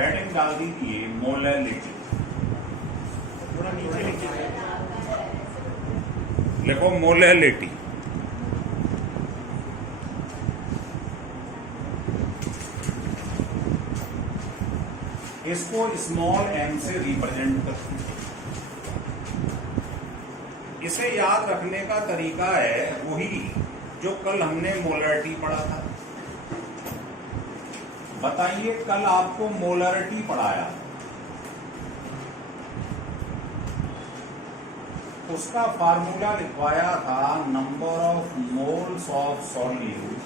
Heading डाल दीजिए molality. थोड़ा नीचे लिखिए। लिखो मोलैलिटी। इसको स्मॉल एम से रिप्रेजेंट करते हैं। इसे याद रखने का तरीका है वही जो कल हमने मोलैरिटी पढ़ा था। बताइए कल आपको मोलैरिटी पढ़ाया, उसका फार्मूला लिखवाया था number of moles of solute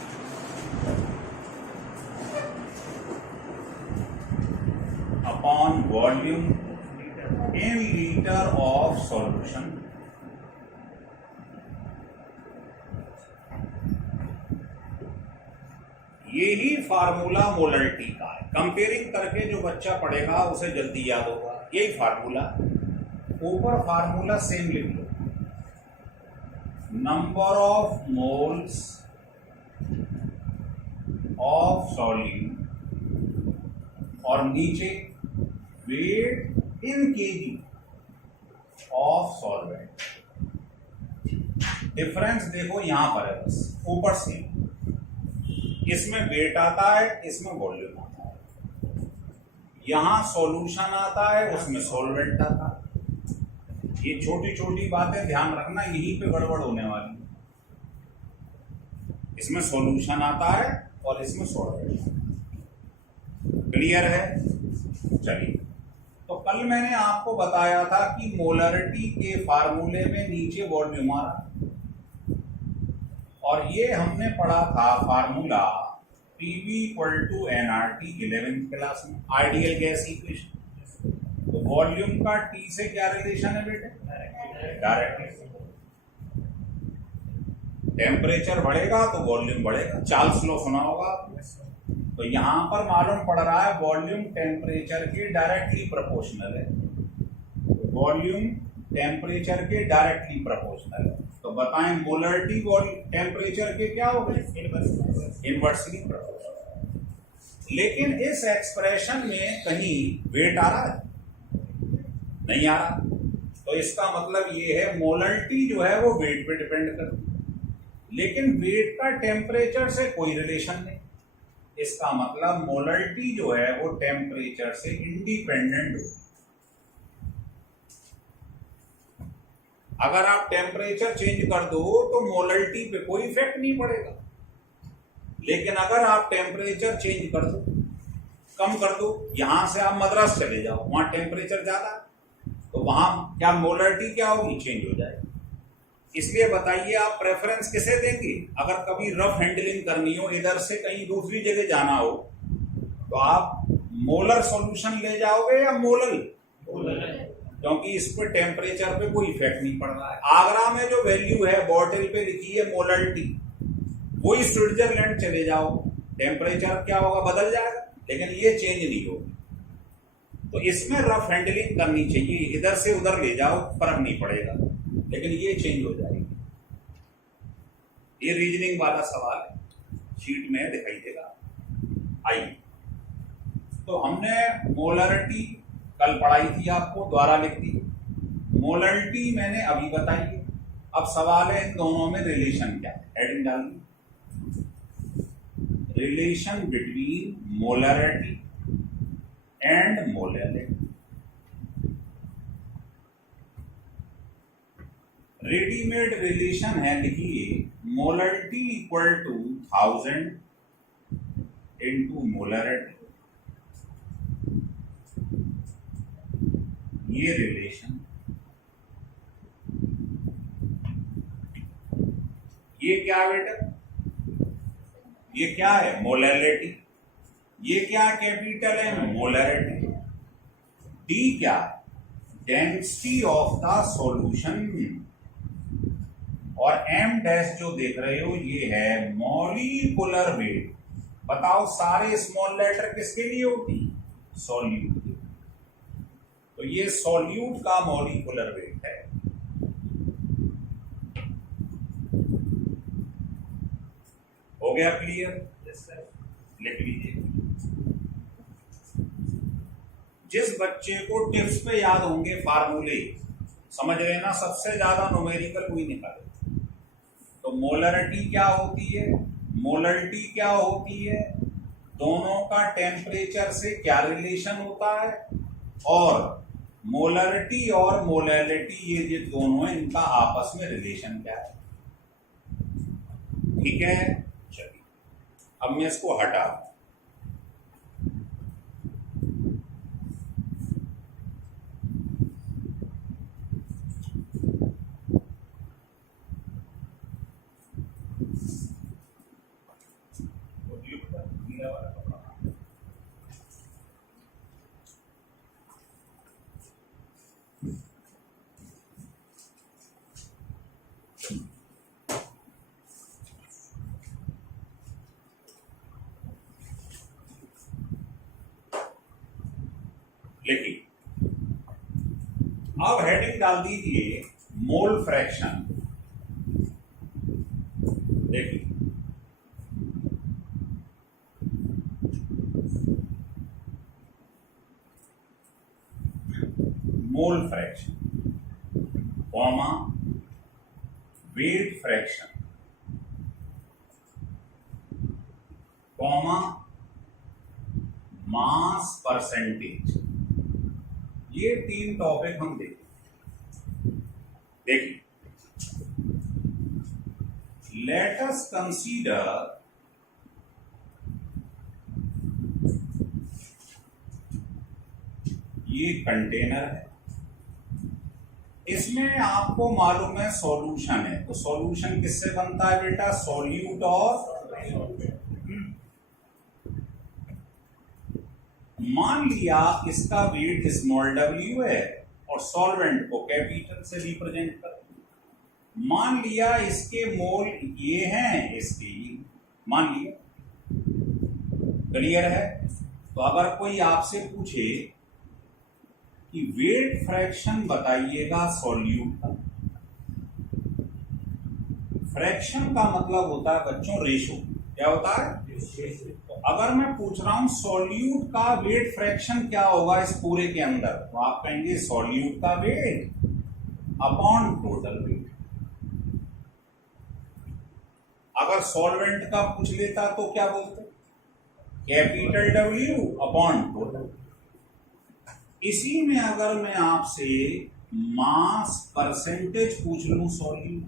upon volume in litre of solution. यही फार्मूला मोलैरिटी का है। कंपेयरिंग करके जो बच्चा पढ़ेगा उसे जल्दी याद होगा। यही फार्मूला, ऊपर फार्मूला सेम लिख लो, number of moles of solute और नीचे weight in KG of solvent. Difference देखो यहां पर है, बस ऊपर से इसमें वेट आता है, इसमें वॉल्यूम आता है। यहां सॉल्यूशन आता है, उसमें सॉल्वेंट आता है। ये छोटी छोटी बातें ध्यान रखना, यहीं पे गड़बड़ होने वाली। इसमें सॉल्यूशन आता है और इसमें सॉल्वेंट। क्लियर है? चलिए, तो कल मैंने आपको बताया था कि मोलैरिटी के फार्मूले में नीचे वॉल्यूम आ रहा, और ये हमने पढ़ा था formula PV equal to NRT 11th class में, आइडियल गैस इक्वेशन। तो वॉल्यूम का टी से क्या रिलेशन है बेटे? डायरेक्ट। टेम्परेचर बढ़ेगा तो वॉल्यूम बढ़ेगा, चार्ल्स लॉ सुना होगा आपने। तो यहां पर मालूम पड़ रहा है वॉल्यूम टेम्परेचर के डायरेक्टली प्रोपोर्शनल है। वॉल्यूम टेम्परेचर के डायरेक्टली प्रोपोर्शनल है। तो बताएं मोलैरिटी टेम्परेचर के क्या हो गए? Inversely proportional. लेकिन इस एक्सप्रेशन में कहीं वेट आ रहा है? नहीं आ रहा। तो इसका मतलब ये है मोलैरिटी जो है वो वेट पे डिपेंड करती है, लेकिन वेट का टेम्परेचर से कोई रिलेशन नहीं। इसका मतलब मोलैरिटी जो है वो टेम्परेचर से इंडिपेंडेंट हो। अगर आप टेम्परेचर चेंज कर दो तो मोलैरिटी पे कोई इफेक्ट नहीं पड़ेगा, लेकिन अगर आप टेम्परेचर चेंज कर दो, कम कर दो, यहां से आप मद्रास चले जाओ, वहां टेम्परेचर ज्यादा, तो वहां क्या मोलैरिटी क्या होगी? चेंज हो जाएगी। इसलिए बताइए आप प्रेफरेंस किसे देंगे? अगर कभी रफ हैंडलिंग करनी हो, इधर से कहीं दूसरी जगह जाना हो, तो आप मोलर सॉल्यूशन ले जाओगे या मोलल? क्योंकि इस पर टेम्परेचर पे कोई इफेक्ट नहीं पड़ रहा है। आगरा में जो वैल्यू है बॉटल पे लिखी है मोलैरिटी, वही स्विट्जरलैंड चले जाओ, टेम्परेचर क्या होगा? बदल जाएगा, लेकिन ये चेंज नहीं होगी। तो इसमें रफ हैंडलिंग करनी चाहिए, इधर से उधर ले जाओ फर्क नहीं पड़ेगा, लेकिन ये चेंज हो जाएगी। ये रीजनिंग वाला सवाल है, शीट में दिखाई देगा। आइए, तो हमने मोलैरिटी कल पढ़ाई थी, आपको द्वारा लिख दी। मोलैरिटी मैंने अभी बताई है। अब सवाल है इन दोनों में रिलेशन क्या है? हेडिंग डाल दी, relation between molarity and molality. Readymade relation है, लिखिए molarity equal to 1000 into molarity. ये रिलेशन, ये क्या है बेटा? ये क्या है? मोलैलिटी। ये क्या कैपिटल है? मोलैरिटी। डी क्या है? Density of the solution. और एम डैश जो देख रहे हो ये है मॉलिक्यूलर वेट। बताओ सारे स्मॉल लेटर किसके लिए होती? सॉल्यूट। तो ये सॉल्यूट का मॉलिक्यूलर वेट है। हो गया क्लियर? Yes sir. लिख लीजिए। जिस बच्चे को टिप्स पे याद होंगे फार्मूले, समझ रहे हैं ना, सबसे ज्यादा न्यूमेरिकल वही निकाले। तो मोलरिटी क्या होती है, मोलरिटी क्या होती है, दोनों का टेम्परेचर से क्या रिलेशन होता है, और मोलरिटी और मोलैलिटी ये जो दोनों हैं इनका आपस में रिलेशन क्या है। ठीक है, चलिए अब मैं इसको हटा दूं। लिखिए, अब हेडिंग डाल दीजिए मोल फ्रैक्शन। देखिए mole fraction comma weight fraction comma mass percentage, ये तीन टॉपिक हम देखें। देखिए, लेट अस कंसीडर ये कंटेनर है, इसमें आपको मालूम है सॉल्यूशन है, तो सॉल्यूशन किससे बनता है बेटा, सॉल्यूट और मान लिया इसका वेट स्मॉल w है और सॉल्वेंट को कैपिटल से रिप्रेजेंट कर, मान लिया इसके मोल ये हैं, इसके मान लिया, क्लियर है। तो अगर कोई आपसे पूछे कि वेट फ्रैक्शन बताइएगा सॉल्यूट का, फ्रैक्शन का मतलब होता है बच्चों रेशो, क्या होता है, तो अगर मैं पूछ रहा हूं सॉल्यूट का वेट फ्रैक्शन क्या होगा इस पूरे के अंदर, तो आप कहेंगे सॉल्यूट का वेट अपॉन टोटल वेट। अगर सॉल्वेंट का पूछ लेता तो क्या बोलते, कैपिटल W अपॉन टोटल। इसी में अगर मैं आपसे मास परसेंटेज पूछ लूं सॉल्यूट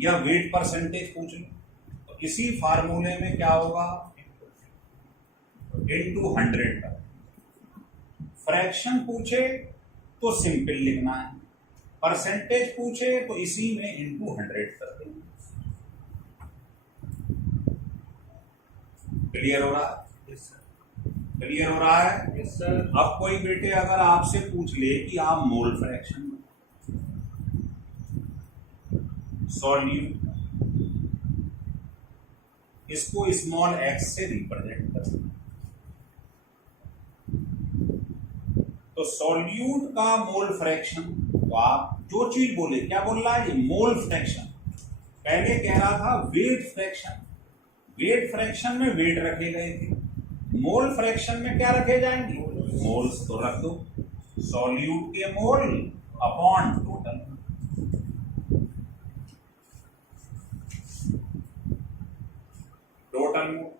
या वेट परसेंटेज पूछ लूं, तो इसी फार्मूले में क्या होगा, इनटू 100 का। फ्रैक्शन पूछे तो सिंपल लिखना है, परसेंटेज पूछे तो इसी में इनटू 100 कर देंगे। क्लियर हो रहा है, क्लियर हो रहा है। Yes sir. अब कोई बेटे अगर आपसे पूछ ले कि आप मोल फ्रैक्शन सॉल्यूट इसको स्मॉल x से रिप्रेजेंट कर, तो सॉल्यूट का मोल फ्रैक्शन, तो आप जो चीज बोले, क्या बोल रहा है ये मोल फ्रैक्शन, पहले कह रहा था वेट फ्रैक्शन, वेट फ्रैक्शन में वेट रखे गए थे, मोल फ्रैक्शन में क्या रखे जाएंगे, मोल्स, तो रख दो सॉल्यूट के mole upon total. Total mole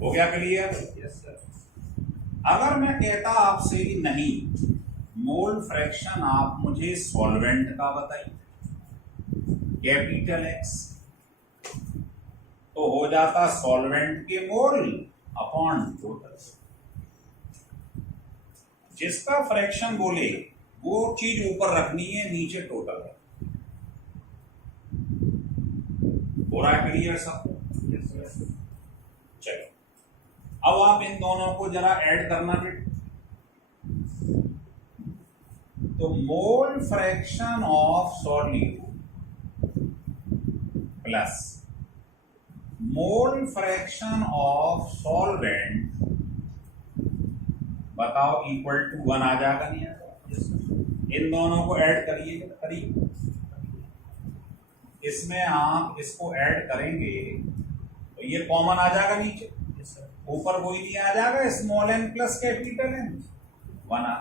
हो गया क्लियर। Yes sir. अगर मैं कहता आपसे नहीं मोल फ्रैक्शन आप मुझे सॉल्वेंट का बताइए कैपिटल X, तो हो जाता सॉल्वेंट के मोल अपॉन टोटल। जिसका फ्रैक्शन बोले वो चीज ऊपर रखनी है, नीचे टोटल है। हो रहा है क्लियर सब। चलो अब आप इन दोनों को जरा ऐड करना बेटा, तो मोल fraction of solute plus mole fraction of solvent, बताओ इक्वल टू 1 आ जाएगा नहीं आएगा। इन दोनों को ऐड करिए, इसमें आप इसको ऐड करेंगे तो ये कॉमन आ जाएगा नीचे, यस सर, ऊपर कोई नहीं आ जाएगा, small N plus capital N 1 आ।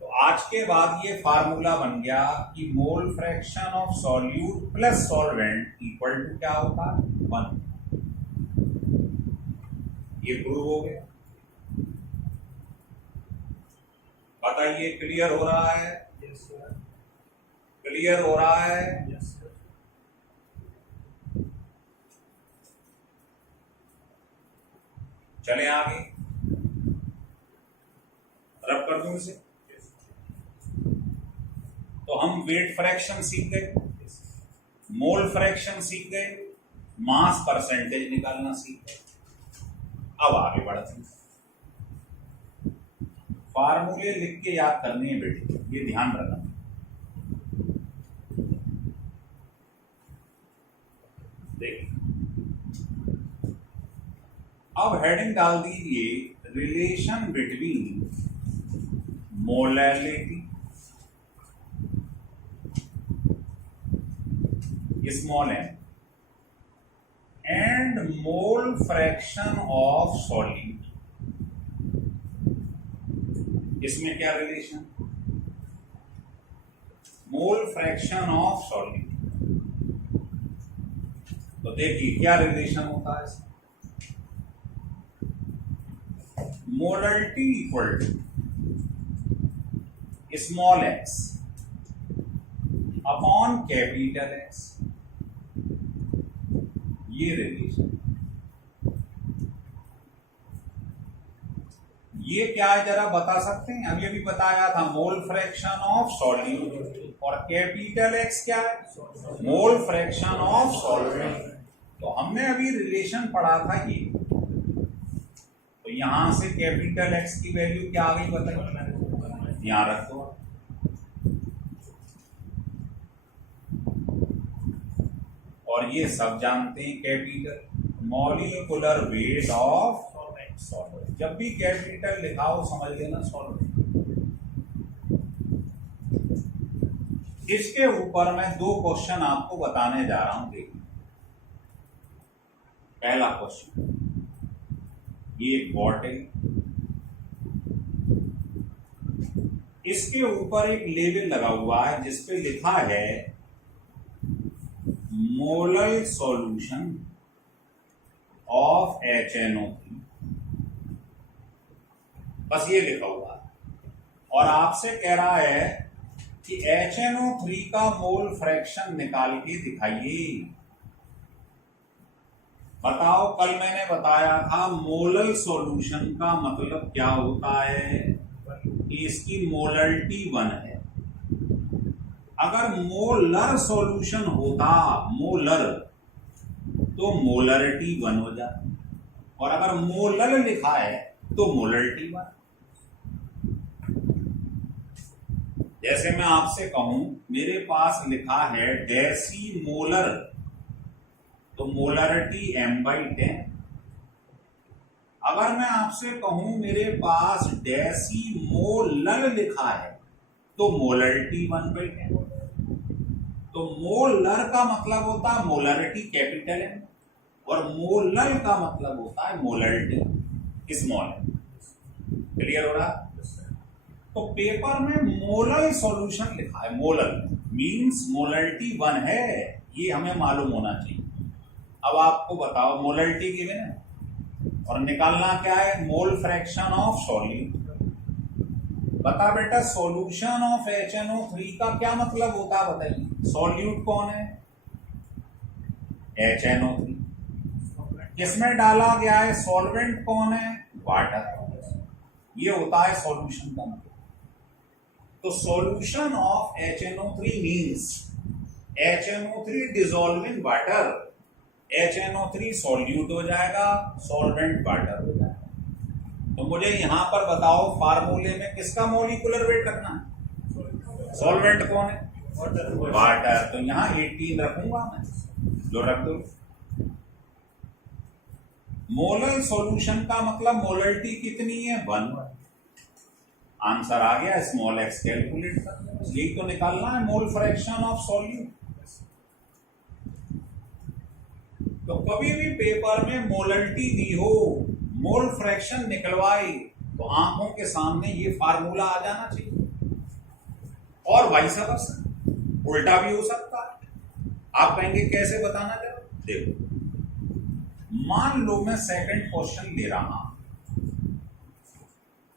तो आज के बाद ये फार्मूला बन गया कि mole fraction of solute plus solvent equal to क्या होता है 1। ये प्रूव हो गया। बताइए क्लियर हो रहा है? यस सर, क्लियर हो रहा है? यस सर, चले आगे, रब कर दूं इसे। यस तो हम वेट फ्रैक्शन सीख गए, यस मोल फ्रैक्शन सीख गए, मास परसेंटेज निकालना सीख गए। अब आगे बढ़ते हैं। फार्मूले लिख के याद करने हैं बेटे, ये ध्यान रखना। देखिए, अब हेडिंग डाल दीजिए relation between molality small N and mole fraction of solute. इसमें क्या relation? Mole fraction of solute. तो देखिए क्या रिलेशन होता है इसमें। Molarity equal to small X upon capital X, ये रिलेशन। ये क्या है जरा बता सकते हैं? अभी अभी बताया था मोल फ्रैक्शन ऑफ सॉल्यूट, और कैपिटल एक्स क्या है? मोल फ्रैक्शन ऑफ सॉल्वेंट। तो हमने अभी रिलेशन पढ़ा था ये। तो यहां से कैपिटल एक्स की वैल्यू क्या आ गई बताइए, यहां रख दो। और ये सब जानते हैं capital molecular weight of solvent. जब भी कैपिटल लिखाओ समझ लेना सॉल्वेंट। इसके ऊपर मैं 2 क्वेश्चन आपको बताने जा रहा हूं। देखिए, पहला क्वेश्चन, ये एक बॉटल, इसके ऊपर एक लेबल लगा हुआ है जिसपे लिखा है मोलर सॉल्यूशन ऑफ HNO3, बस ये लिखा हुआ है। और आपसे कह रहा है कि HNO3 का मोल फ्रैक्शन निकाल के दिखाइए। बताओ, कल मैंने बताया था मोलर सॉल्यूशन का मतलब क्या होता है कि इसकी मोलरिटी 1 है। अगर मोलर सॉल्यूशन होता, मोलर, तो मोलरिटी 1 हो जाती, और अगर मोलर लिखा है तो मोलरिटी 1। जैसे मैं आपसे कहूं मेरे पास लिखा है डेसी मोलर, तो मोलरिटी m/10। अगर मैं आपसे कहूं मेरे पास डेसी मोलर लिखा है तो मोलरिटी 1/10। तो मोलर का मतलब होता है मोलरिटी कैपिटल M, और मोलर का मतलब होता है मोलरिटी स्मॉल m। क्लियर हो रहा? तो पेपर में मोलर सॉल्यूशन लिखा है, मोलर मींस मोलरिटी 1 है, ये हमें मालूम होना चाहिए। अब आपको बताओ मोलरिटी गिवन है और निकालना क्या है, मोल फ्रैक्शन ऑफ सॉल्यूट। बता बेटा, सॉल्यूशन ऑफ HNO3 का क्या मतलब होता है बताइए। सॉल्यूट कौन है? HNO3। किसमें डाला गया है? सॉल्वेंट कौन है? वाटर। ये होता है सॉल्यूशन का मतलब। तो solution of HNO3 means HNO3 dissolve in water. HNO3 solute हो जाएगा, सॉल्वेंट वाटर हो जाएगा। तो मुझे यहां पर बताओ फार्मूले में किसका मॉलिक्यूलर वेट रखना है? सॉल्वेंट कौन है? वाटर। तो यहां 18 रखूंगा मैं, जो रख दो। मोलर सॉल्यूशन का मतलब मोलरिटी कितनी है? 1। आंसर आ गया, स्मॉल एक्स कैलकुलेट कर, यही तो निकालना है मोल फ्रैक्शन ऑफ सॉल्यूट। तो कभी भी पेपर में मोलरिटी दी हो, मोल फ्रैक्शन निकलवाए, तो आंखों के सामने ये फार्मूला आ जाना चाहिए। और वाइस वर्सा, उल्टा भी हो सकता है। आप कहेंगे कैसे बताना जरा, देखो मान लो मैं सेकंड क्वेश्चन ले रहा हूं।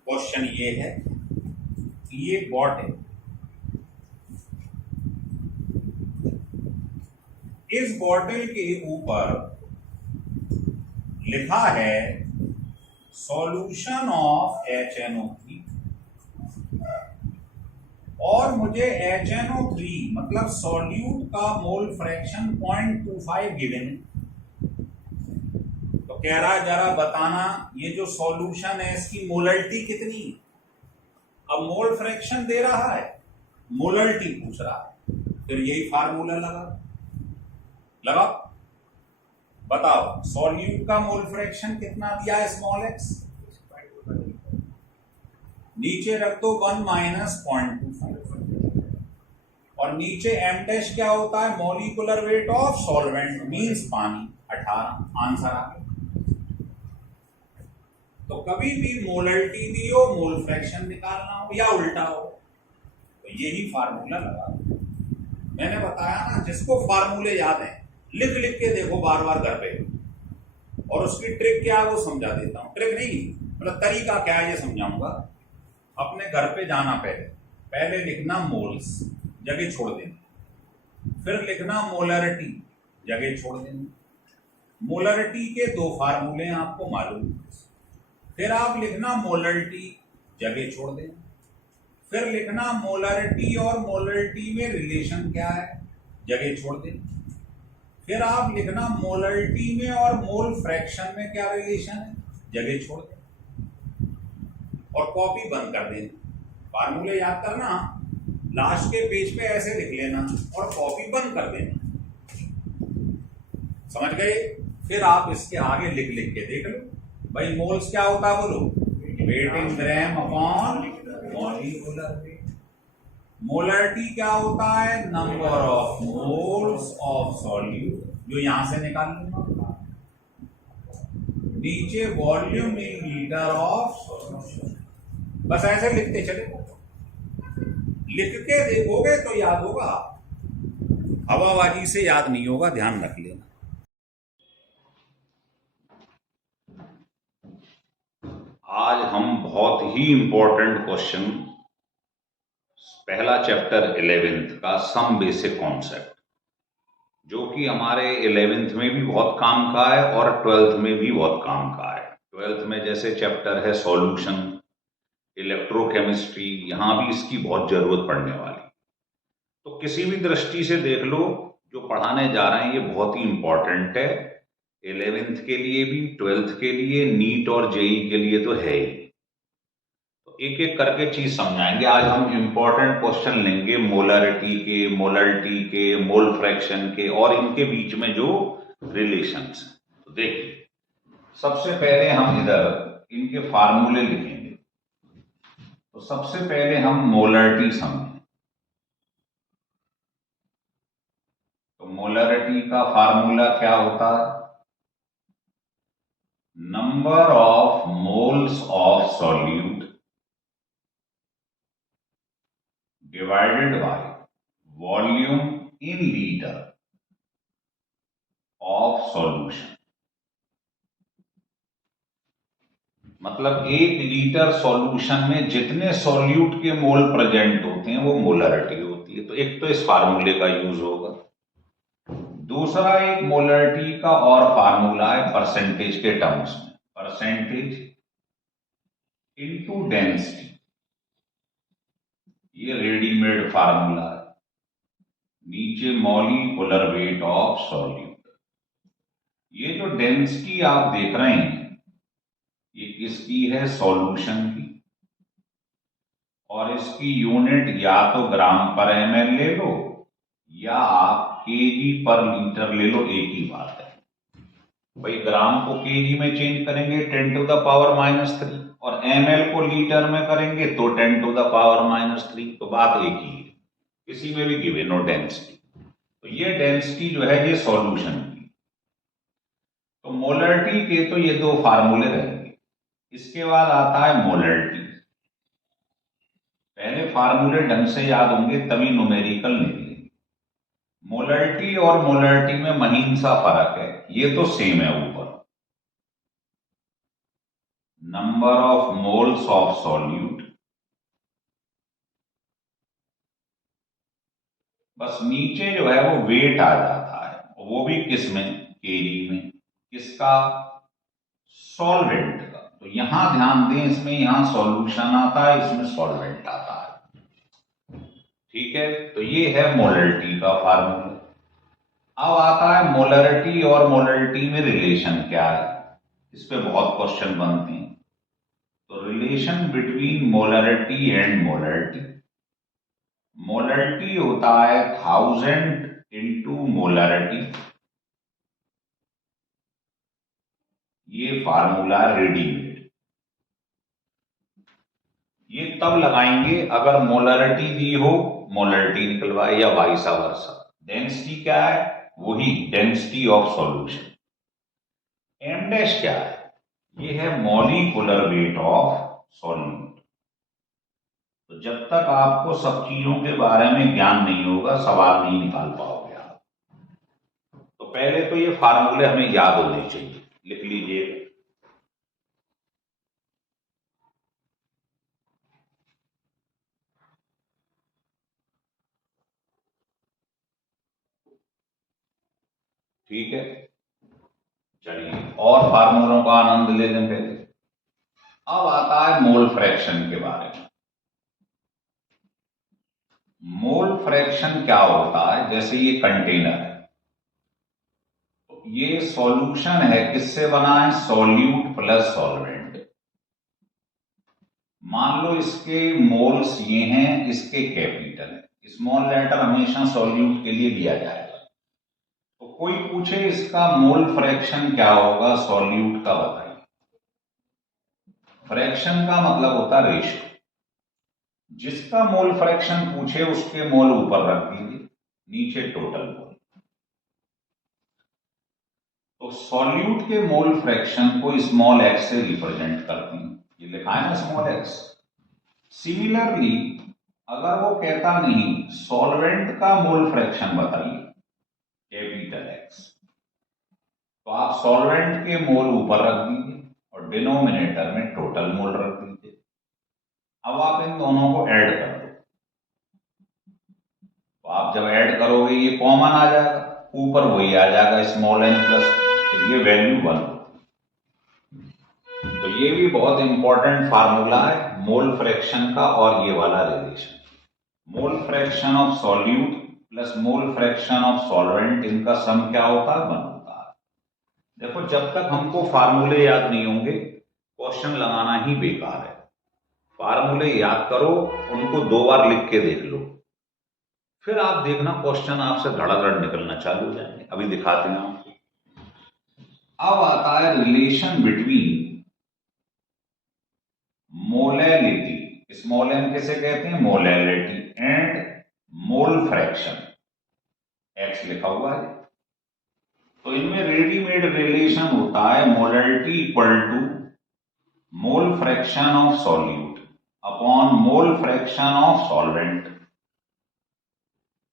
क्वेश्चन ये है कि ये बॉटल, इस बॉटल के ऊपर लिखा है सॉल्यूशन ऑफ HNO3, और मुझे HNO3 मतलब सॉल्यूट का मोल फ्रैक्शन 0.25 गिवन है। तो कह रहा है जरा बताना ये जो सॉल्यूशन है इसकी मोलरिटी कितनी है। अब मोल फ्रैक्शन दे रहा है, मोलरिटी पूछ रहा है, फिर यही फार्मूला लगा बताओ सॉल्यूट का मोल फ्रैक्शन कितना दिया है, स्मॉल एक्स, नीचे रख दो 1 माइनस 0.25, और नीचे एम डैश क्या होता है, molecular weight of solvent means पानी, 18 आंसर आ गया। तो कभी भी मोलरिटी दी हो, मोल फ्रैक्शन निकालना हो या उल्टा हो, तो यही फार्मूला लगा। मैंने बताया ना, जिसको फार्मूले याद हैं लिख लिख के देखो बार बार घर पे, और उसकी ट्रिक क्या है वो समझा देता हूं। ट्रिक नहीं मतलब तरीका क्या है ये समझाऊंगा। अपने घर पे जाना, पहले लिखना मोल्स, जगह छोड़ देना, फिर लिखना मोलरिटी, जगह छोड़ देना। मोलरिटी के 2 फार्मूले आपको मालूम, फिर आप लिखना मोलरिटी, जगह छोड़ देना, फिर लिखना मोलरिटी और मोलरिटी में रिलेशन क्या है, जगह छोड़ देना, फिर आप लिखना मोलरिटी में और मोल फ्रैक्शन में क्या रिलेशन है, जगह छोड़ देना, और कॉपी बंद कर देना। फार्मूले याद करना, लास्ट के पेज पे ऐसे लिख लेना और कॉपी बंद कर देना, समझ गए। फिर आप इसके आगे लिख लिख के देख लो भाई, मोल्स क्या होता है बोलो, weight in gram upon molecular weight. Molarity क्या होता है, number of moles of solute, जो यहां से निकाल लूंगा। नीचे volume in litre of solution. बस ऐसे लिखते चले, लिख के देखोगे तो याद होगा, हवाबाजी से याद नहीं होगा, ध्यान रख लेना। आज हम बहुत ही इंपॉर्टेंट क्वेश्चन, पहला चैप्टर 11th का सम बेसिक कॉन्सेप्ट, जो कि हमारे 11th में भी बहुत काम का है और 12th में भी बहुत काम का है। 12th में जैसे चैप्टर है सॉल्यूशन, इलेक्ट्रोकेमिस्ट्री, यहां भी इसकी बहुत जरूरत पड़ने वाली। तो किसी भी दृष्टि से देख लो, जो पढ़ाने जा रहे हैं ये बहुत ही इंपॉर्टेंट है, 11th के लिए भी, 12th के लिए, नीट और जेई के लिए तो है ही। तो एक एक करके चीज समझाएंगे। आज हम इंपॉर्टेंट क्वेश्चन लेंगे मोलरिटी के, मोलरिटी के, मोल फ्रैक्शन के, और इनके बीच में जो रिलेशंस हैं। तो देखिए, सबसे पहले हम इधर इनके फार्मूले लिखेंगे। तो सबसे पहले हम मोलरिटी समझें। तो मोलरिटी का फार्मूला क्या होता है, number of moles of solute divided by volume in litre of solution. मतलब 1 लीटर सॉल्यूशन में जितने सॉल्यूट के मोल प्रेजेंट होते हैं वो मोलरिटी होती है। तो एक तो इस फार्मूले का यूज होगा। दूसरा एक मोलरिटी का और फार्मूला है परसेंटेज के टर्म्स में, परसेंटेज इनटू डेंसिटी। ये रेडीमेड फार्मूला है, नीचे मॉलिक्यूलर वेट ऑफ सॉल्यूट। ये जो डेंसिटी आप देख रहे हैं ये किसकी है, सॉल्यूशन की, और इसकी यूनिट या तो ग्राम पर ml ले लो या आप केजी पर लीटर ले लो, एक ही बात है भाई। ग्राम को केजी में चेंज करेंगे 10⁻³ और ml को लीटर में करेंगे तो 10⁻³ तो बात एक ही है, किसी में भी गिवन हो डेंसिटी। तो ये डेंसिटी जो है ये सॉल्यूशन की, तो मोलरिटी के तो ये दो फार्मूले रहेंगे। इसके बाद आता है मोलरिटी। पहले फार्मूले ढंग से याद होंगे तभी न्यूमेरिकल निकलेंगे। मोलरिटी और मोलरिटी में महीन सा फर्क है, ये तो सेम है ऊपर। Number of moles of solute, बस नीचे जो है वो वेट आ जाता है, वो भी किस में, केजी में। किसका? सॉल्वेंट का। तो यहां ध्यान दें, इसमें यहां सॉल्यूशन आता है, इसमें सॉल्वेंट आता है। ठीक है, तो ये है मोलरिटी का फार्मूला। अब आता है मोलरिटी और मोलरिटी में रिलेशन क्या है। इस पे बहुत क्वेश्चन बनते हैं। तो relation between molarity and molarity, molarity होता है 1000 इंटू मोलरिटी। ये फार्मूला रेडीमेड, ये तब लगाएंगे अगर मोलरिटी दी हो, मोलरिटी निकलवाए, या वाइस वर्सा। डेंसिटी क्या है? वही density of solution. M dash क्या है? ये है मॉलिक्यूलर वेट ऑफ सॉल्यूट। तो जब तक आपको सब चीजों के बारे में ज्ञान नहीं होगा, सवाल नहीं निकाल पाओगे आप। तो पहले तो ये फार्मूले हमें याद होने चाहिए, लिख लीजिए। ठीक है, चलिए और फार्मूलों का आनंद ले लें पहले। अब आता है मोल फ्रैक्शन के बारे में। मोल फ्रैक्शन क्या होता है? जैसे ये कंटेनर है, तो ये सॉल्यूशन है, किससे बना है? Solute plus solvent. मान लो इसके मोल्स ये हैं, इसके कैपिटल है। स्मॉल लेटर हमेशा सॉल्यूट के लिए दिया जाएगा। तो कोई पूछे इसका मोल फ्रैक्शन क्या होगा सॉल्यूट का, बताइए। फ्रैक्शन का मतलब होता है रेशियो। जिसका मोल फ्रैक्शन पूछे उसके मोल ऊपर रख दीजिए, नीचे टोटल मोल। तो सॉल्यूट के मोल फ्रैक्शन को स्मॉल एक्स से रिप्रेजेंट करती हैं, ये लिखा है ना स्मॉल एक्स। सिमिलरली अगर वो कहता नहीं सॉल्वेंट का मोल फ्रैक्शन बताइए, कैपिटल एक्स, तो आप सॉल्वेंट के मोल ऊपर रख दीजिए और डिनोमिनेटर में टोटल मोल रख दीजिए। अब आप इन दोनों को ऐड कर दो, तो आप जब ऐड करोगे ये कॉमन आ जाएगा, ऊपर वही आ जाएगा स्मॉल एन प्लस, तो ये वैल्यू 1। तो ये भी बहुत इंपॉर्टेंट फार्मूला है मोल फ्रैक्शन का, और ये वाला relation mole fraction of solute plus mole fraction of solvent, इनका सम क्या होता है? 1 होता है। देखो जब तक हमको फार्मूले याद नहीं होंगे, क्वेश्चन लगाना ही बेकार है। फार्मूले याद करो, उनको 2 बार लिख के देख लो, फिर आप देखना क्वेश्चन आपसे धड़ाधड़ निकलना चालू हो जाएंगे। अभी दिखाते हैं आपको। अब आता है relation between molality, small M किसे कहते हैं? Molality, and mole fraction, X लिखा हुआ है। तो इनमें रेडीमेड रिलेशन होता है molality equal to mole fraction of solute upon mole fraction of solvent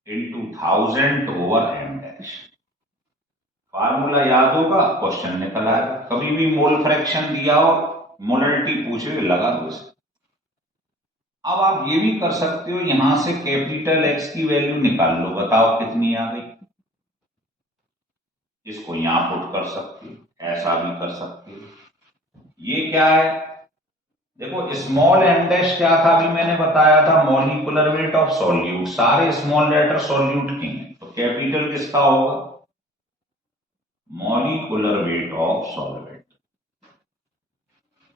into 1000 over M dash. Formula याद होगा, क्वेश्चन निकल आएगा। कभी भी मोल फ्रैक्शन दिया हो, मोलरिटी पूछे, लगा दो इसे। अब आप ये भी कर सकते हो, यहां से कैपिटल एक्स की वैल्यू निकाल लो, बताओ कितनी आ गई। इसको यहां पुट कर सकते हो, ऐसा भी कर सकते हो। ये क्या है? देखो स्मॉल एम डैश क्या था, अभी मैंने बताया था मॉलिक्यूलर वेट ऑफ सॉल्यूट। सारे स्मॉल लेटर सॉल्यूट के हैं, तो कैपिटल किसका होगा? Molecular weight of solvent.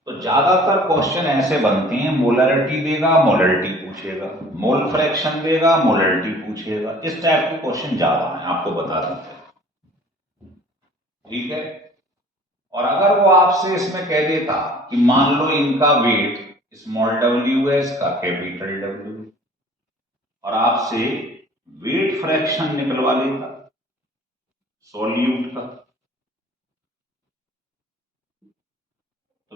तो ज्यादातर क्वेश्चन ऐसे बनते हैं, मोलरिटी देगा, मोलरिटी पूछेगा, मोल फ्रैक्शन देगा, मोलरिटी पूछेगा। इस टाइप के क्वेश्चन ज्यादा हैं, आपको बता देते हैं। ठीक है, और अगर वो आपसे इसमें कह देता कि मान लो इनका वेट स्मॉल डब्ल्यू है, इसका कैपिटल डब्ल्यू, और आपसे वेट फ्रैक्शन निकलवा लेता सॉल्यूट का,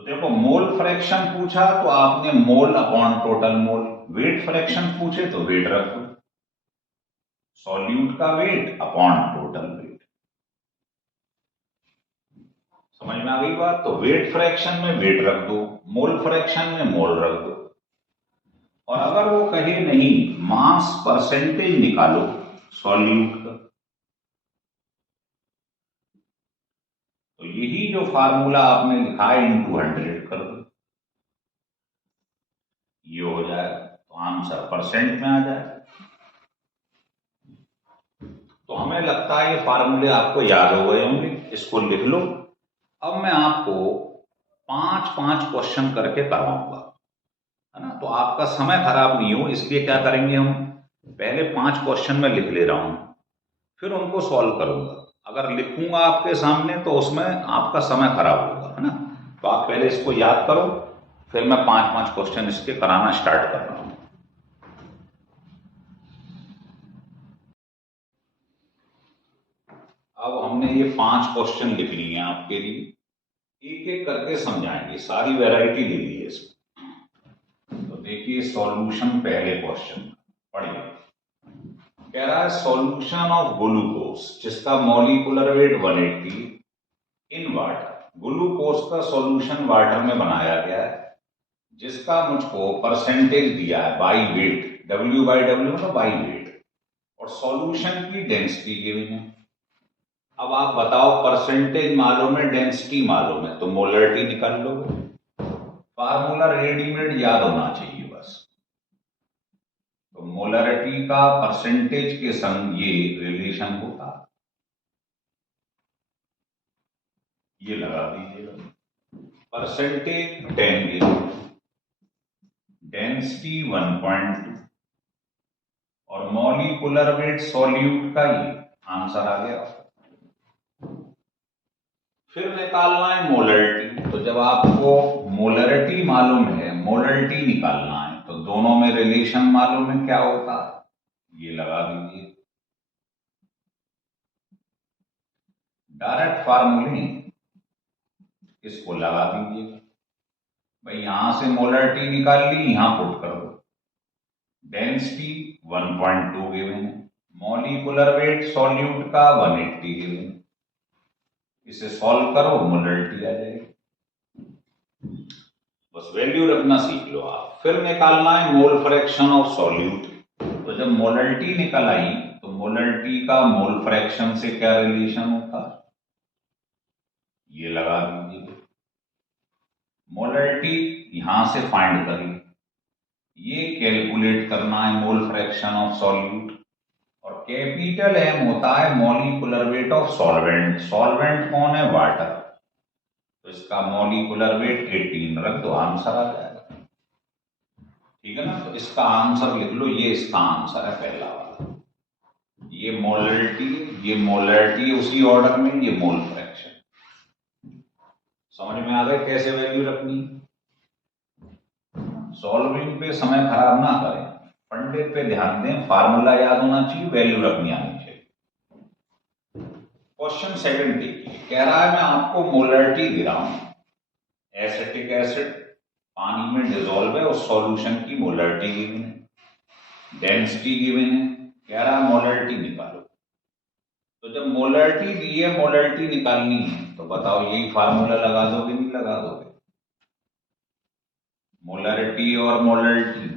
देखो मोल फ्रैक्शन पूछा तो आपने mole upon total mole, weight fraction पूछे तो वेट रख दो, सॉल्यूट का वेट अपॉन टोटल वेट। समझ में आ गई बात? तो वेट फ्रैक्शन में वेट रख दो, मोल फ्रैक्शन में मोल रख दो। और अगर वो कहे नहीं मास परसेंटेज निकालो सॉल्यूट का, तो यही जो फार्मूला आपने लिखा है इंटू 100 कर दो, ये हो जाएगा, तो आंसर परसेंट में आ जाएगा। तो हमें लगता है ये फार्मूले आपको याद हो गए होंगे, इसको लिख लो। अब मैं आपको 5-5 क्वेश्चन करके करवाऊंगा, है ना? तो आपका समय खराब नहीं हो, इसलिए क्या करेंगे हम, पहले 5 क्वेश्चन में लिख ले रहा हूं, फिर उनको सॉल्व करूंगा। अगर लिखूंगा आपके सामने तो उसमें आपका समय खराब होगा, है ना? तो आप पहले इसको याद करो, फिर मैं 5-5 क्वेश्चन इसके कराना स्टार्ट कर रहा हूं। अब हमने ये 5 क्वेश्चन लिख लिए हैं आपके लिए, एक एक करके समझाएंगे, सारी वैरायटी ले ली है इसमें। तो देखिए सॉल्यूशन, पहले क्वेश्चन पढ़िए। कह रहा है सॉल्यूशन ऑफ ग्लूकोज जिसका molecular weight 180 in water, glucose का सॉल्यूशन वाटर में बनाया गया है जिसका मुझको परसेंटेज दिया है by wait, W by W मतलब बाई वेट, और सॉल्यूशन की डेंसिटी गिवन है। अब आप बताओ परसेंटेज मालूम है, डेंसिटी मालूम है, तो मोलरिटी निकाल लो। फार्मूला रेडीमेड याद होना चाहिए बस। तो मोलरिटी का परसेंटेज के संग ये रिलेशन होता, ये लगा दीजिएगा, परसेंटेज 10 डेंसिटी 1.2 और मॉलिक्यूलर वेट सॉल्यूट का ये आंसर आ गया। फिर निकालना है मोलरिटी, तो जब आपको मोलरिटी मालूम है, मोलरिटी निकालना है, तो दोनों में रिलेशन मालूम है क्या होता है, ये लगा दीजिए। डायरेक्ट फार्मूले इसको लगा दीजिए भाई, यहां से मोलरिटी निकाल ली, यहां पुट कर दो, डेंसिटी 1.2 गिवन है, मॉलिक्यूलर वेट सॉल्यूट का 180 गिवन है, इसे सॉल्व करो मोलरिटी आ जाएगी। बस वैल्यू रखना सीख लो आप। फिर निकालना है मोल फ्रैक्शन ऑफ सॉल्यूट, तो जब मोलरिटी निकल आई तो मोलरिटी का मोल फ्रैक्शन से क्या रिलेशन होता, ये लगा दीजिए। मोलरिटी यहां से फाइंड करिए, ये कैलकुलेट करना है मोल फ्रैक्शन ऑफ सॉल्यूट, और कैपिटल एम होता है molecular weight of solvent. Solvent कौन है, वाटर, तो इसका मॉलिक्यूलर वेट 18 रख दो, आंसर आ जाएगा। ठीक है ना? तो इसका आंसर लिख लो, ये इसका आंसर है पहला वाला। ये मोलरिटी उसी ऑर्डर में, ये मोल फ्रैक्शन। समझ में आ गए कैसे वैल्यू रखनी? सॉल्विंग पे समय खराब ना करें, फंडे पे ध्यान दें, फार्मूला याद होना चाहिए, वैल्यू रखनी आनी चाहिए। क्वेश्चन 7 देखिए, कह रहा है मैं आपको मोलरिटी दे रहा हूं, एसिटिक एसिड पानी में डिसॉल्व है, उस सॉल्यूशन की मोलरिटी गिवन है, डेंसिटी गिवन है, कह रहा है मोलरिटी निकालो। तो जब मोलरिटी दी है, मोलरिटी निकालनी है, तो बताओ यही फार्मूला लगा दोगे नहीं लगा दोगे? मोलरिटी और मोलरिटी,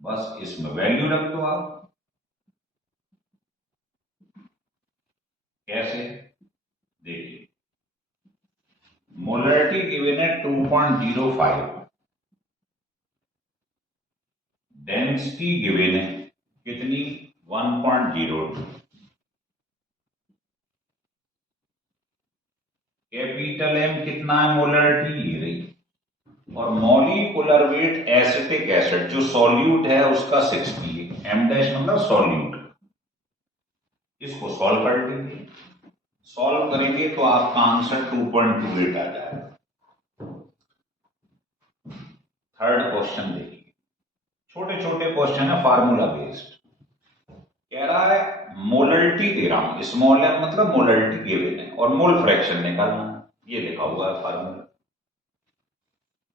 बस इसमें वैल्यू रख दो आप। कैसे? देखिए मोलरिटी गिवन है 2.05, डेंसिटी गिवन है कितनी, 1.02, कैपिटल एम कितना है, मोलरिटी ये रही, और मॉलिक्यूलर वेट एसिटिक एसिड जो सॉल्यूट है उसका 60 है, एम डैश मतलब सॉल्यूट। इसको सॉल्व कर लीजिए, सॉल्व करेंगे तो आपका आंसर 2.28 आ जाएगा। थर्ड क्वेश्चन देखिए, छोटे छोटे क्वेश्चन है फार्मूला बेस्ड। कह रहा है मोलरिटी दे रहा हूं, स्मॉल एम मतलब मोलरिटी गिवन है, और मोल फ्रैक्शन निकालना है, ये लिखा हुआ है फार्मूला।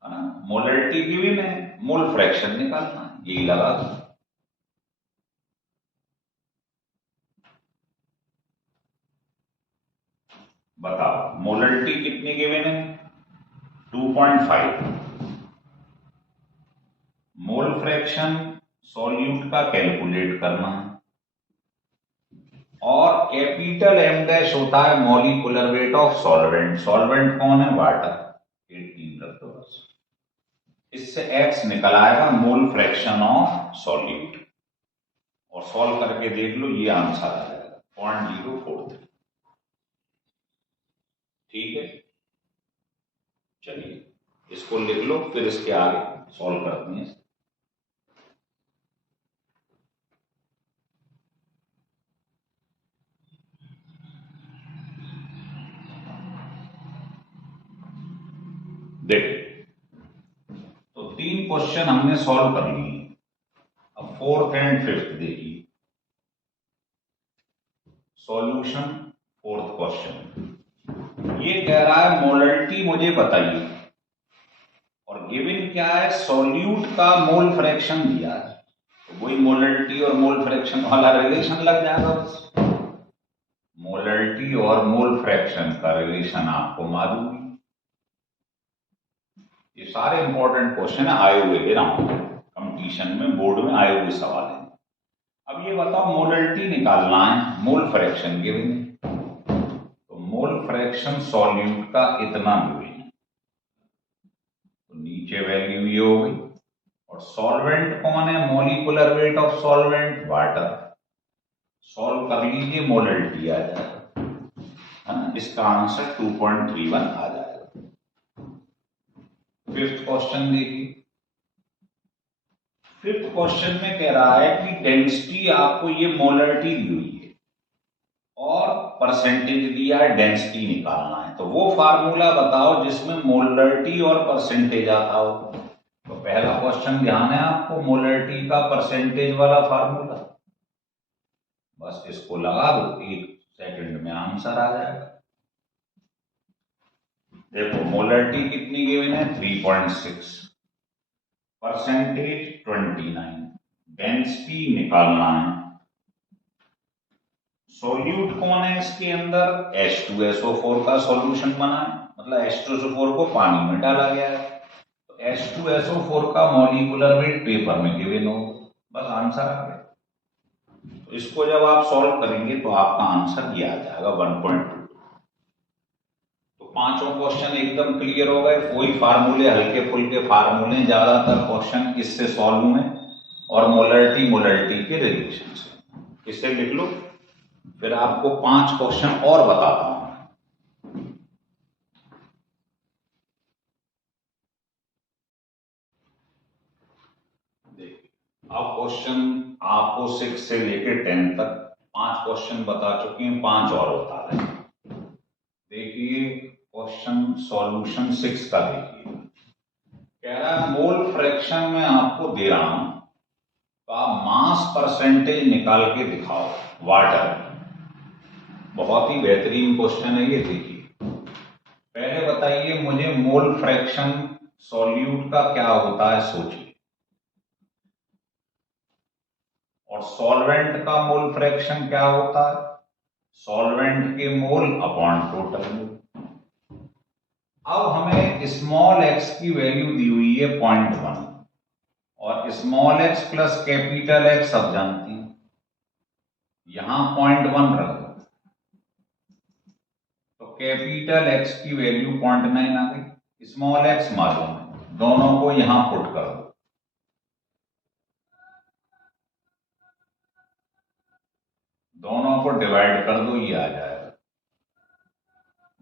है ना, मोलरिटी गिवन है, मोल फ्रैक्शन निकालना है, यही लगा दो। बताओ मोलरिटी कितनी गिवन है, 2.5। मोल फ्रैक्शन सॉल्यूट का कैलकुलेट करना है, और कैपिटल एम डैश होता है molecular weight of solvent. Solvent कौन है, वाटर, 18 रख दो बस। इससे एक्स निकल आएगा मोल फ्रैक्शन ऑफ सॉल्यूट, और सॉल्व करके देख लो, ये आंसर आ जाएगा 0.043। ठीक है, चलिए इसको लिख लो, फिर इसके आगे सॉल्व करते हैं। देखिए, तो 3 क्वेश्चन हमने सॉल्व कर लिए। अब 4th एंड 5th देखिए। सॉल्यूशन 4th क्वेश्चन, ये कह रहा है मोलरिटी मुझे बताइए, और गिवन क्या है, सॉल्यूट का मोल फ्रैक्शन दिया है, तो वही मोलरिटी और मोल फ्रैक्शन वाला रिलेशन लग जाएगा बस। मोलरिटी और मोल फ्रैक्शन का रिलेशन आपको मालूम है। ये सारे इंपॉर्टेंट क्वेश्चन आए हुए दे रहा हूं कंपटीशन में, बोर्ड में आए हुए सवाल हैं। अब ये बताओ मोलरिटी निकालना है, मोल फ्रैक्शन गिवन है, तो मोल फ्रैक्शन सॉल्यूट का इतना गिवन है, तो नीचे वैल्यू ये हो गई। और सॉल्वेंट कौन है, molecular weight of solvent water. Solve कर लीजिए, मोलरिटी आ जाएगा, है ना, इसका आंसर 2.31 आ जाएगा। 5th क्वेश्चन देखिए। 5th क्वेश्चन में कह रहा है कि डेंसिटी, आपको ये मोलरिटी दी हुई है और परसेंटेज दिया है, डेंसिटी निकालना है, तो वो फार्मूला बताओ जिसमें मोलरिटी और परसेंटेज आता हो। तो पहला क्वेश्चन ध्यान है आपको, मोलरिटी का परसेंटेज वाला फार्मूला, बस इसको लगा दो, 1 सेकंड में आंसर आ जाएगा। देखो मोलरिटी कितनी गिवन है, 3.6, परसेंटेज 29, डेंसिटी निकालना है। सॉल्यूट कौन है इसके अंदर, H2SO4 का सॉल्यूशन बना है, मतलब H2SO4 को पानी में डाला गया है, तो H2SO4 का मॉलिक्यूलर वेट पेपर में गिवन हो, बस आंसर आ गया। तो इसको जब आप सॉल्व करेंगे तो आपका आंसर ये आ जाएगा 1.2। तो पांचों क्वेश्चन एकदम क्लियर हो गए, कोई फार्मूले, हल्के फुल्के फार्मूले, ज्यादातर क्वेश्चन इससे सॉल्व हुए, और मोलरिटी के रिलेशन से। इसे लिख लो, फिर आपको 5 क्वेश्चन और बताता हूं। देखिए, अब क्वेश्चन आपको 6 से लेकर 10 तक 5 क्वेश्चन बता चुके हैं, 5 और बता रहे हैं। देखिए क्वेश्चन सॉल्यूशन 6 का देखिए, कह रहा है मोल फ्रैक्शन में आपको दे रहा हूं, का मास परसेंटेज निकाल के दिखाओ वाटर। बहुत ही बेहतरीन क्वेश्चन है ये। देखिए पहले बताइए मुझे मोल फ्रैक्शन सॉल्यूट का क्या होता है, सोचिए, और सॉल्वेंट का मोल फ्रैक्शन क्या होता है, सॉल्वेंट के मोल अपॉन टोटल मोल। अब हमें स्मॉल एक्स की वैल्यू दी हुई है 0.1, और small x plus capital x सब जानते हैं, यहां 0.1 रख दो, तो कैपिटल एक्स की वैल्यू 0.9 आ गई, स्मॉल एक्स मालूम है, दोनों को यहां पुट कर दो, दोनों को डिवाइड कर दो, ये आ जाएगा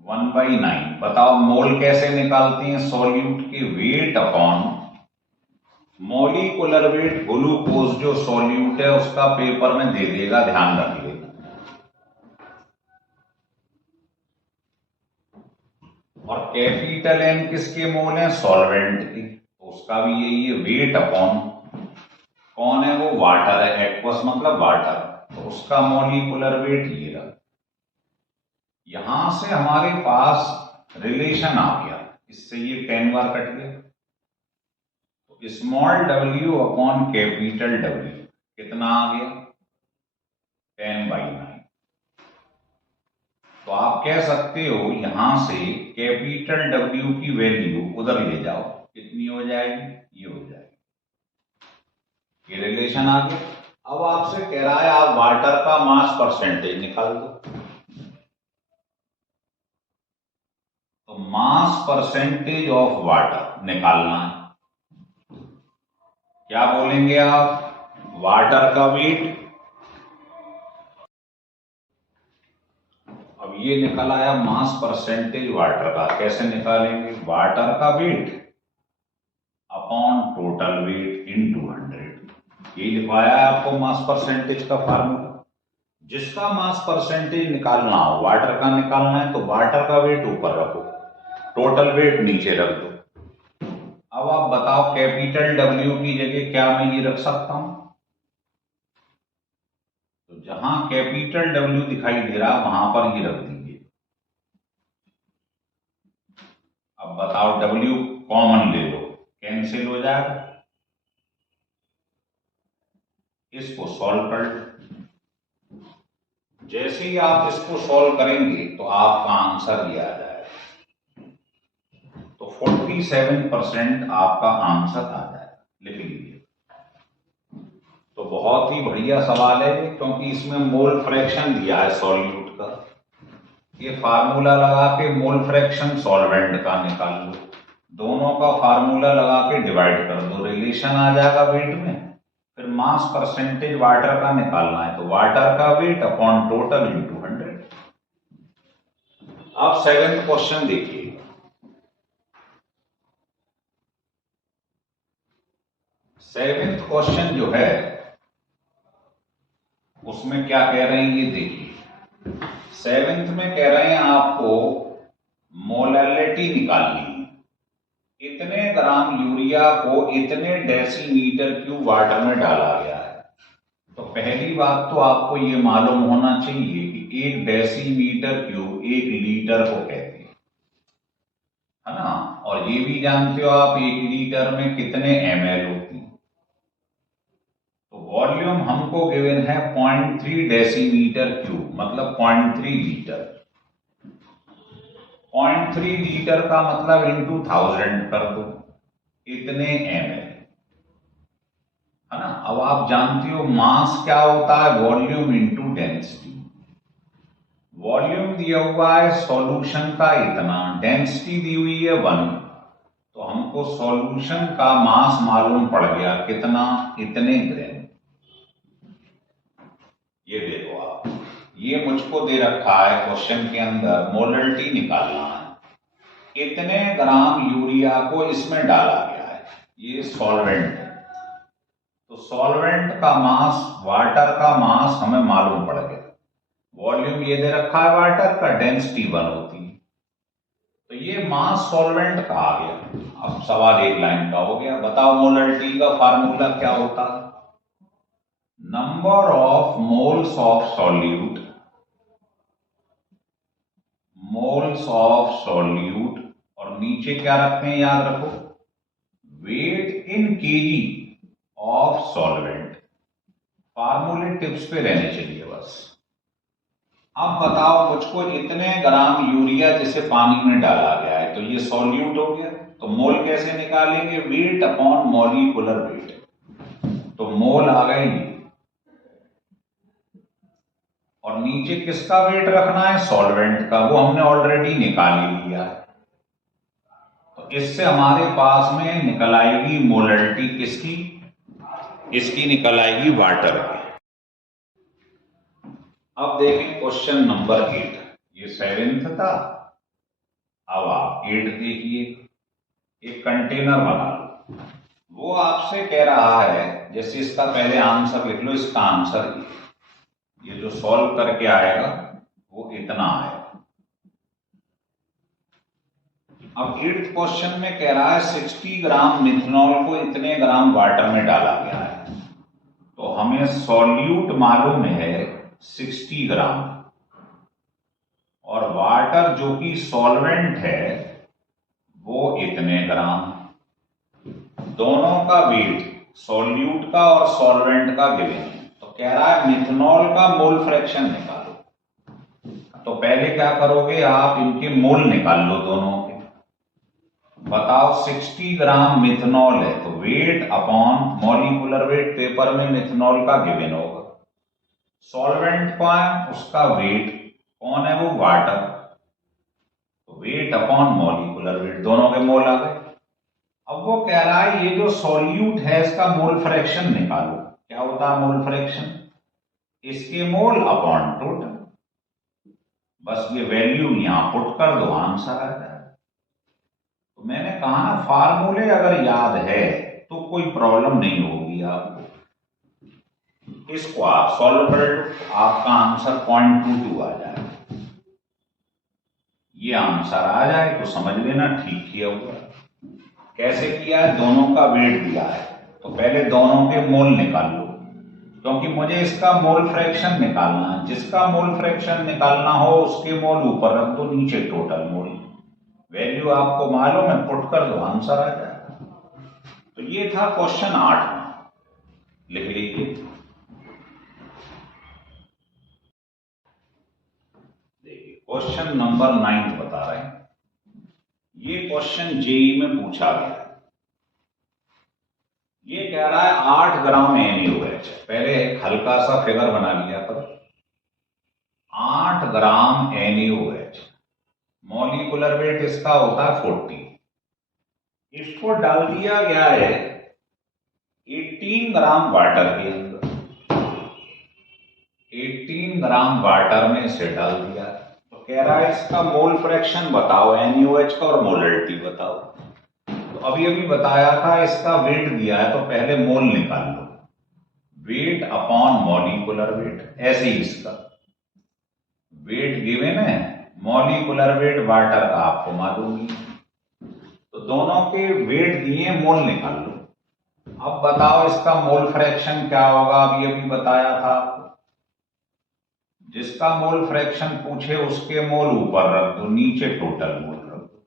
1/9। बताओ मोल कैसे निकालते हैं, सॉल्यूट के weight upon molecular wait. Glucose जो सॉल्यूट है उसका पेपर में दे देगा, ध्यान रख लेना। और कैपिटल एम किसके मोल है, सॉल्वेंट के, तो उसका भी यही है, वेट अपॉन कौन है, वो वाटर है, एक्वस मतलब वाटर, तो उसका मॉलिक्यूलर वेट ये रहा। यहां से हमारे पास रिलेशन आ गया, इससे ये 10 बार कट गया, तो small w upon capital W कितना आ गया 10/9। तो आप कह सकते हो यहां से कैपिटल W की वैल्यू उधर ले जाओ, कितनी हो जाएगी, ये हो जाएगी। ये रिलेशन आ गया। अब आपसे कह रहा है आप वाटर का मास परसेंटेज निकाल दो। तो मास परसेंटेज ऑफ वाटर निकालना है। क्या बोलेंगे आप, वाटर का वेट। अब ये निकल आया मास परसेंटेज वाटर का, कैसे निकालेंगे, वाटर का weight upon total weight into 100। ये लिखवाया है आपको मास परसेंटेज का फार्मूला। जिसका मास परसेंटेज निकालना हो, वाटर का निकालना है तो वाटर का वेट ऊपर रखो, टोटल वेट नीचे रख दो। अब आप बताओ कैपिटल W की जगह क्या मैं ये रख सकता हूं, तो जहां कैपिटल W दिखाई दे रहा वहां पर ये रख दीजिए। अब बताओ W कॉमन ले लो, कैंसिल हो जाएगा। इसको सॉल्व कर लो। जैसे ही आप इसको सॉल्व करेंगे तो आपका आंसर ये आ जाएगा। तो 47% आपका आंसर आ जाएगा, लिख लीजिए। तो बहुत ही बढ़िया सवाल है क्योंकि इसमें मोल फ्रैक्शन दिया है सॉल्यूट का। ये फार्मूला लगा के मोल फ्रैक्शन सॉल्वेंट का निकाल लो, दोनों का फार्मूला लगा के डिवाइड कर दो, रिलेशन आ जाएगा वेट में। फिर मास परसेंटेज वाटर का निकालना है तो वाटर का वेट अपॉन टोटल इनटू 100। अब 7th क्वेश्चन देखिए। 7th क्वेश्चन जो है उसमें क्या कह रहे हैं ये देखिए। 7th में कह रहे हैं आपको मोलैलिटी निकालनी है। इतने ग्राम यूरिया को इतने डेसीमीटर क्यूब वाटर में डाला गया है। तो पहली बात तो आपको ये मालूम होना चाहिए कि 1 डेसीमीटर क्यूब 1 लीटर को कहते हैं, है ना। और ये भी जानते हो आप 1 लीटर में कितने ml होती है। तो वॉल्यूम हमको गिवन है 0.3 डेसीमीटर क्यूब, मतलब 0.3 लीटर। 0.3 लीटर का मतलब इंटू 1000 कर दो, इतने ml, है ना। अब आप जानते हो मास क्या होता है, वॉल्यूम इंटू डेंसिटी। वॉल्यूम दिया हुआ है सॉल्यूशन का इतना, डेंसिटी दी हुई है 1, तो हमको सॉल्यूशन का मास मालूम पड़ गया कितना, इतने ग्राम। ये देखो आप, ये मुझको दे रखा है क्वेश्चन के अंदर, मोलरिटी निकालना है। इतने ग्राम यूरिया को इसमें डाला गया है, ये सॉल्वेंट है। तो सॉल्वेंट का मास, वाटर का मास हमें मालूम पड़ गया। वॉल्यूम ये दे रखा है वाटर का, डेंसिटी 1 होती है। तो ये मास सॉल्वेंट का आ गया। अब सवाल एक लाइन का हो गया, बताओ मोलरिटी का फार्मूला क्या होता है, number of moles of solute, moles of solute, और नीचे क्या रखते हैं याद रखो, weight in KG of solvent. फार्मूले टिप्स पे रहने चाहिए बस। अब बताओ मुझको, इतने ग्राम यूरिया जिसे पानी में डाला गया है तो ये सॉल्यूट हो गया, तो मोल कैसे निकालेंगे, वेट अपॉन मॉलिक्यूलर वेट। तो मोल आ गए, और नीचे किसका वेट रखना है, सॉल्वेंट का, वो हमने ऑलरेडी निकाल ही लिया है। तो इससे हमारे पास में निकल आएगी मोलरिटी किसकी, इसकी निकल आएगी वाटर की। अब देखें क्वेश्चन नंबर 8, ये 7th था। अब आप 8 देखिए। एक कंटेनर बना लो, वो आपसे कह रहा है, जैसे इसका पहले आंसर लिख लो, इसका आंसर ये जो सॉल्व करके आएगा वो इतना आएगा। अब 8th क्वेश्चन में कह रहा है 60 ग्राम मिथनॉल को इतने ग्राम वाटर में डाला गया है। तो हमें सॉल्यूट मालूम है 60 ग्राम, और वाटर जो कि सॉल्वेंट है वो इतने ग्राम। दोनों का वेट सॉल्यूट का और सॉल्वेंट का गिवन है, तो कह रहा है मिथनॉल का मोल फ्रैक्शन निकालो। तो पहले क्या करोगे, आप इनके मोल निकाल लो दोनों के। बताओ 60 ग्राम मिथनॉल है तो weight upon molecular wait paper में मिथनॉल का गिवन होगा। सॉल्वेंट कौन है, उसका वेट कौन है, वो वाटर, तो वेट अपॉन मॉलिक्यूलर वेट, दोनों के मोल आ गए। अब वो कह रहा है ये जो सॉल्यूट है इसका मोल फ्रैक्शन निकालो। क्या होता है मोल फ्रैक्शन, इसके मोल अपॉन टोटल। बस ये वैल्यू यहां पुट कर दो, आंसर आ जाए। तो मैंने कहा ना, फार्मूले अगर याद है तो कोई प्रॉब्लम नहीं होगी आपको। इसको आप सॉल्व कर लो, आपका आंसर 0.22 आ जाएगा। ये आंसर आ जाए तो समझ लेना ठीक किया हुआ। कैसे किया है, दोनों का वेट दिया है तो पहले दोनों के मोल निकाल लो, क्योंकि मुझे इसका मोल फ्रैक्शन निकालना है। जिसका मोल फ्रैक्शन निकालना हो उसके मोल ऊपर रख दो, नीचे टोटल मोल। वैल्यू आपको मालूम है, पुट कर दो, आंसर आ जाएगा। तो ये था क्वेश्चन 8 में, लिख लीजिए। देखिए क्वेश्चन नंबर 9 बता रहे हैं। ये क्वेश्चन जेई में पूछा गया है। ये कह रहा है 8 ग्राम NaOH। पहले एक हल्का सा फिगर बना लिया करो। 8 ग्राम NaOH, मॉलिक्यूलर वेट इसका होता है 40। इसको डाल दिया गया है 18 ग्राम वाटर के अंदर। 18 ग्राम वाटर में इसे डाल दिया, तो कह रहा है इसका मोल फ्रैक्शन बताओ, NaOH का, और मोलरिटी बताओ। तो अभी अभी बताया था इसका वेट दिया है तो पहले मोल निकाल लो, वेट अपॉन मॉलिक्यूलर वेट। ऐसे ही इसका वेट गिवन है, मॉलिक्यूलर वेट वाटर का आपको मालूम ही। तो दोनों के वेट दिए, मोल निकाल लो। अब बताओ इसका मोल फ्रैक्शन क्या होगा, अभी अभी बताया था आपको। जिसका मोल फ्रैक्शन पूछे उसके मोल ऊपर रख दो, नीचे टोटल मोल रख दो।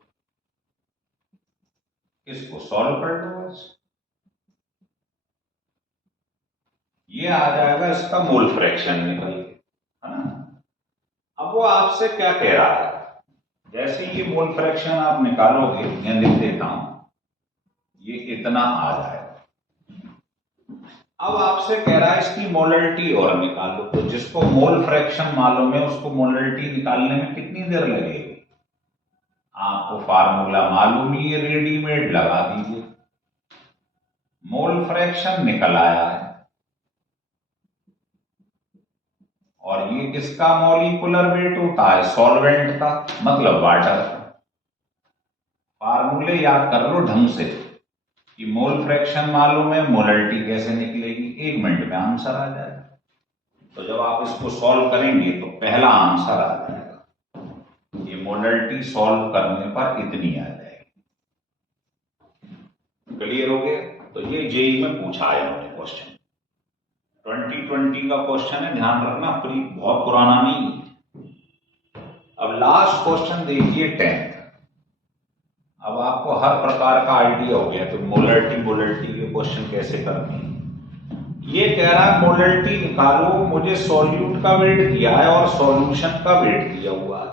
इसको सॉल्व कर दो बस, ये आ जाएगा इसका मोल फ्रैक्शन निकल के, है ना। अब वो आपसे क्या कह रहा है, जैसे ये मोल फ्रैक्शन आप निकालोगे, मैं लिख देता हूं, ये इतना आ जाएगा। अब आपसे कह रहा है इसकी मोलरिटी और निकालो। तो जिसको मोल फ्रैक्शन मालूम है उसको मोलरिटी निकालने में कितनी देर लगेगी, आपको फार्मूला मालूम ही है, रेडीमेड लगा दीजिए। मोल फ्रैक्शन निकल आया है, और ये किसका मॉलिक्यूलर वेट होता है, सॉल्वेंट का, मतलब वाटर का। फार्मूले याद कर लो ढंग से कि मोल फ्रैक्शन मालूम है, मोलरिटी कैसे निकलेगी, 1 मिनट में आंसर आ जाएगा। तो जब आप इसको सॉल्व करेंगे तो पहला आंसर आ जाएगा। ये मोलरिटी सॉल्व करने पर इतनी आ जाएगी। क्लियर हो गया। तो ये जेई में पूछा है इन्होंने क्वेश्चन, 2020 का क्वेश्चन है, ध्यान रखना, बहुत पुराना नहीं। अब लास्ट क्वेश्चन देखिए 10th। अब आपको हर प्रकार का आइडिया हो गया तो मोलरिटी के क्वेश्चन कैसे करते हैं। ये कह रहा है मोलरिटी निकालो, मुझे सॉल्यूट का वेट दिया है और सॉल्यूशन का वेट दिया हुआ है।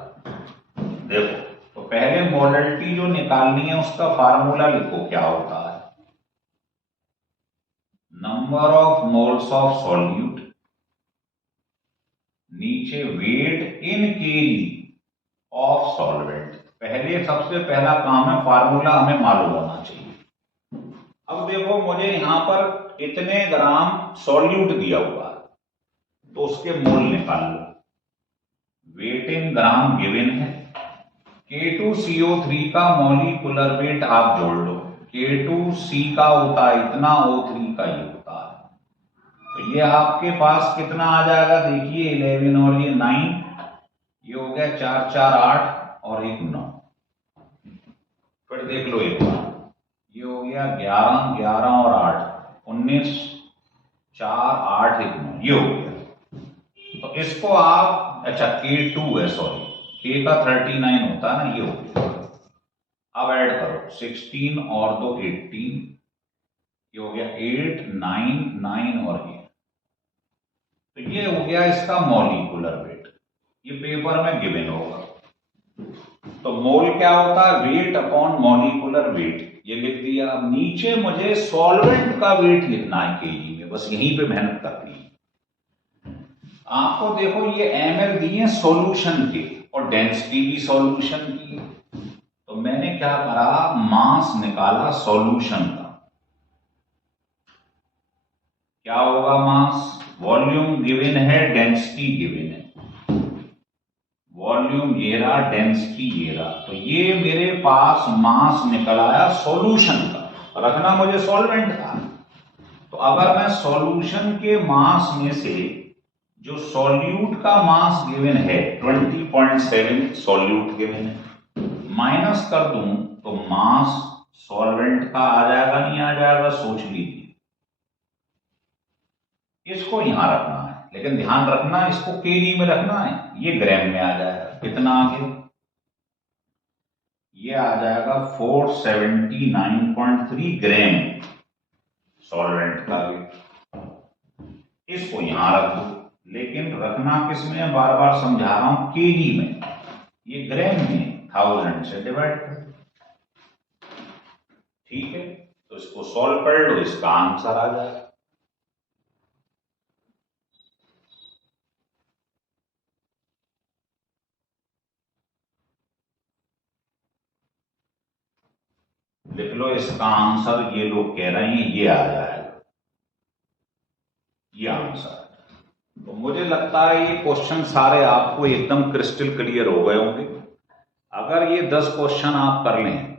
देखो, तो पहले मोलरिटी जो निकालनी है उसका फार्मूला लिखो, क्या होता है, number of moles of solute, नीचे weight in KG of solvent. पहले सबसे पहला काम है, फार्मूला हमें मालूम होना चाहिए। अब देखो, मुझे यहां पर इतने ग्राम सॉल्यूट दिया हुआ है तो उसके मोल निकाल लो। वेट इन ग्राम गिवन है। K2CO3 का मॉलिक्यूलर वेट आप जोड़ लो, K2C का होता है इतना, O3 का ये होता है। तो ये आपके पास कितना आ जाएगा, देखिए 11 और ये 9, ये हो गया 4 4 8 और 1 9। फिर देख लो एक बार, ये हो गया 11 11 और 8 19 4 8 1 9, ये हो गया। तो इसको आप, अच्छा K2 है, सॉरी, K का 39 होता है ना, ये हो गया। अब ऐड करो 16 और 2 18, ये हो गया 8, 9, 9 और ये, तो ये हो गया इसका मॉलिक्यूलर वेट। ये पेपर में गिवन होगा। तो मोल क्या होता है? वेट अपॉन मॉलिक्यूलर वेट, ये लिख दिया। अब नीचे मुझे सॉल्वेंट का वेट लिखना है केजी में, बस यहीं पे मेहनत करनी है। आपको देखो ये ml दिए सॉल्यूशन के और डेंसिटी भी सॉल्यूशन की, तो मैंने क्या करा, मास निकाला सॉल्यूशन का। क्या होगा मास? वॉल्यूम गिवन है, डेंसिटी गिवन है। वॉल्यूम ये रहा, डेंसिटी ये रहा, तो ये मेरे पास मास निकल आया सॉल्यूशन का। रखना मुझे सॉल्वेंट था, तो अगर मैं सॉल्यूशन के मास में से जो सॉल्यूट का मास गिवन है 20.7 सॉल्यूट गिवन है, माइनस कर दूं तो मास सॉल्वेंट का आ जाएगा, नहीं आ जाएगा? सोच लीजिए। इसको यहां रखना है, लेकिन ध्यान रखना इसको केजी में रखना है। ये ग्राम में आ जाएगा, कितना आ गया? ये आ जाएगा 479.3 ग्राम सॉल्वेंट का वेट। इसको यहां रख दो, लेकिन रखना किस में? बार बार समझा रहा हूं, केजी में। ये ग्राम में 1000 से डिवाइड कर, ठीक है? तो इसको सॉल्व कर लो, इसका आंसर आ जाएगा। लिख लो इसका आंसर, ये लोग कह रहे हैं ये आ जाएगा, ये आंसर। तो मुझे लगता है ये क्वेश्चन सारे आपको एकदम क्रिस्टल क्लियर हो गए होंगे। अगर ये 10 क्वेश्चन आप कर लें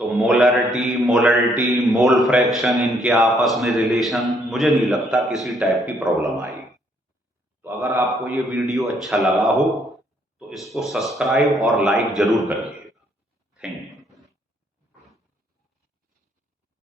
तो मोलरिटी, मोलरिटी, मोल फ्रैक्शन, इनके आपस में रिलेशन, मुझे नहीं लगता किसी टाइप की प्रॉब्लम आएगी। तो अगर आपको ये वीडियो अच्छा लगा हो तो इसको सब्सक्राइब और लाइक जरूर करिएगा। Thank you.